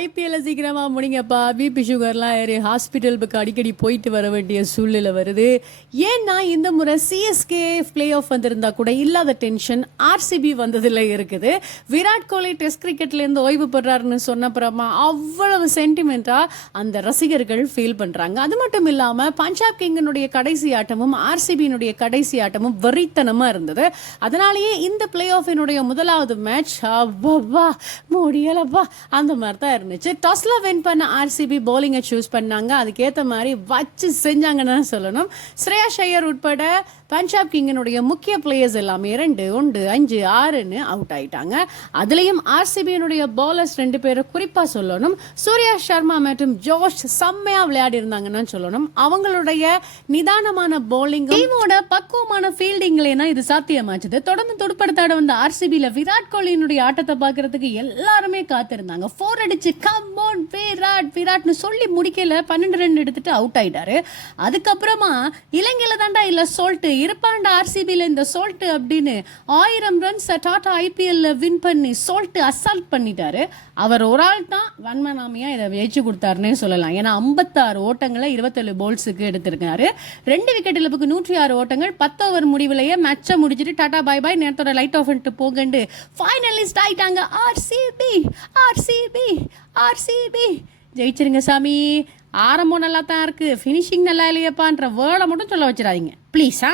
ஐபிஎல்ல சீக்கிரமா முடிங்கப்பா. பிபி சுகர்லாம் ஏறி ஹாஸ்பிட்டலுக்கு அடிக்கடி போயிட்டு வர வேண்டிய சூழ்நிலை வருது. ஏன்னா இந்த முறை சிஎஸ்கே பிளே ஆஃப் வந்திருந்தா கூட இல்லாத டென்ஷன் ஆர்சிபி வந்ததுல இருக்குது. விராட் கோலி டெஸ்ட் கிரிக்கெட்ல இருந்து ஓய்வு பெறாருன்னு சொன்னப்புறமா அவ்வளவு சென்டிமெண்டா அந்த ரசிகர்கள் ஃபீல் பண்றாங்க. அது மட்டும் இல்லாம பஞ்சாப் கிங்கனுடைய கடைசி ஆட்டமும் ஆர்சிபியினுடைய கடைசி ஆட்டமும் வெறித்தனமா இருந்தது. அதனாலேயே இந்த பிளே ஆஃபினுடைய முதலாவது மேட்ச் முடியலப்பா அந்த மாதிரி தான் இருந்துச்சு. டாஸ்ல வின் பண்ண ஆர்சிபி பவுலிங்கை சூஸ் பண்ணாங்க. அதுக்கேற்ற மாதிரி வச்சு செஞ்சாங்கன்னு சொல்லணும். ஸ்ரேயாஸ் ஐயர் உட்பட பஞ்சாப் கிங்கனுடைய முக்கிய பிளேயர்ஸ் எல்லாமே 2, 1, 5, 6ன்னு அவுட் ஆயிட்டாங்க. அதுலயும் ஆர்சிபியினுடைய பவுலர்ஸ் 2 பேரை குறிப்பா சொல்லணும். சூர்யா சர்மா மற்றும் ஜோஷ் செம்மையா விளையாடி இருந்தாங்கன்னு சொல்லணும். அவங்களுடைய நிதானமான பவுலிங் டீமோட பக்குவமான ஃபீல்டிங்லேனா இது சாத்தியமாச்சது. தொடர்ந்து துடுப்படுத்தாட வந்த ஆர்சிபியில விராட் கோலியினுடைய ஆட்டத்தை பார்க்கறதுக்கு எல்லாருமே காத்திருந்தாங்க. 4 அடிச்சு கம் ஆன் விராட்னு சொல்லி முடிக்கல. 12 ரன் எடுத்துட்டு அவுட் ஆயிட்டாரு. அதுக்கப்புறமா இலங்கையில தாண்டா இல்ல சொல்லிட்டு இருப்பாண்ட ஆர்சிபியில் இந்த சோல்ட் அப்படின்னு 1000 ரன்ஸ் டாடா ஐபிஎல்ல வின் பண்ணி சோல்ட் அசால்ட் பண்ணிட்டாரு. அவர் ஒரு ஆள் தான் வன்மனாமியா இதை ஜெயிச்சு கொடுத்தாருன்னே சொல்லலாம். ஏன்னா 56 ஓட்டங்களை 27 போல்ஸுக்கு எடுத்திருக்காரு. 2 விக்கெட் இழப்புக்கு 106 ஓட்டங்கள். 10 ஓவர் முடிவுலையே மேட்சை முடிச்சுட்டு டாடா பாய் பாய் நேரத்தோட லைட் ஆஃப் பண்ணிட்டு போகண்டு ஃபைனலிஸ்ட் ஆயிட்டாங்க. ஆர்சிபி ஜெயிச்சிருங்க சாமி. ஆரம்பம் நல்லா தான் இருக்கு, ஃபினிஷிங் நல்லா இல்லையப்பான்ற வேர்டை மட்டும் சொல்ல வச்சிடாதீங்க ப்ளீஸ்.